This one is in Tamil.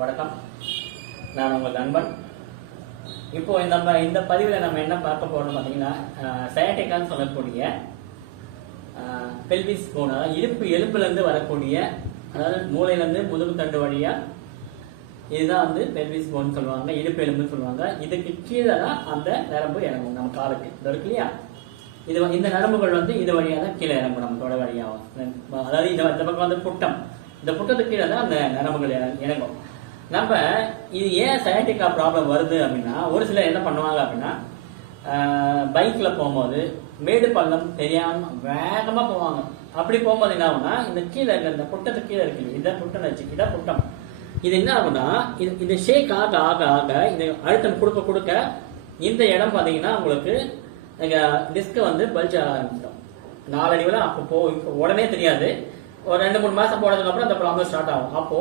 வணக்கம், நான் உங்கள் நண்பன். இப்போ இந்த பதிவில் நம்ம என்ன பார்க்க போறோம்னு பார்த்தீங்கன்னா, சயாட்டிக்கான்னு சொல்லக்கூடிய பெல்விஸ் போன், அதாவது இடுப்பு எலும்புலேருந்து வரக்கூடிய, அதாவது மூளையிலேருந்து முதுகு தண்டு வழியா, இதுதான் வந்து பெல்விஸ் போன் சொல்லுவாங்க, இடுப்பு எலும்புன்னு சொல்லுவாங்க. இதுக்கு கீழே தான் அந்த நரம்பு இறங்கும் நம்ம காலுக்கு. இது இருக்கு இல்லையா, இந்த நரம்புகள் வந்து இது வழியாக தான் கீழே இறங்கும், நம்ம தொட வழியாகும். அதாவது இந்த பக்கம் வந்து புட்டம், இந்த புட்டத்துக்கு கீழே தான் அந்த நரம்புகள் இறங்கும். நம்ம இது ஏன் சயாட்டிக்கா ப்ராப்ளம் வருது அப்படின்னா, ஒரு சிலர் என்ன பண்ணுவாங்க அப்படின்னா, பைக்ல போகும்போது மேடு பள்ளம் தெரியாம வேகமா போவாங்க. அப்படி போகும்போது என்ன ஆகும்னா, இந்த கீழே இந்த புட்டத்துக்கு கீழே இருக்கு, இதான் புட்டம் வச்சு, இதான் புட்டம். இது என்ன ஆகும்னா, இது ஷேக் ஆக ஆக ஆக இந்த அழுத்தம் கொடுக்க கொடுக்க இந்த இடம் பார்த்தீங்கன்னா உங்களுக்கு டிஸ்க் வந்து பல்ஜ் ஆக ஆரம்பிச்சிடும். நாளடிவில் அப்போ உடனே தெரியாது, ஒரு 2-3 மாசம் போனதுக்கு அப்புறம் அந்த ப்ராப்ளம் ஸ்டார்ட் ஆகும். அப்போ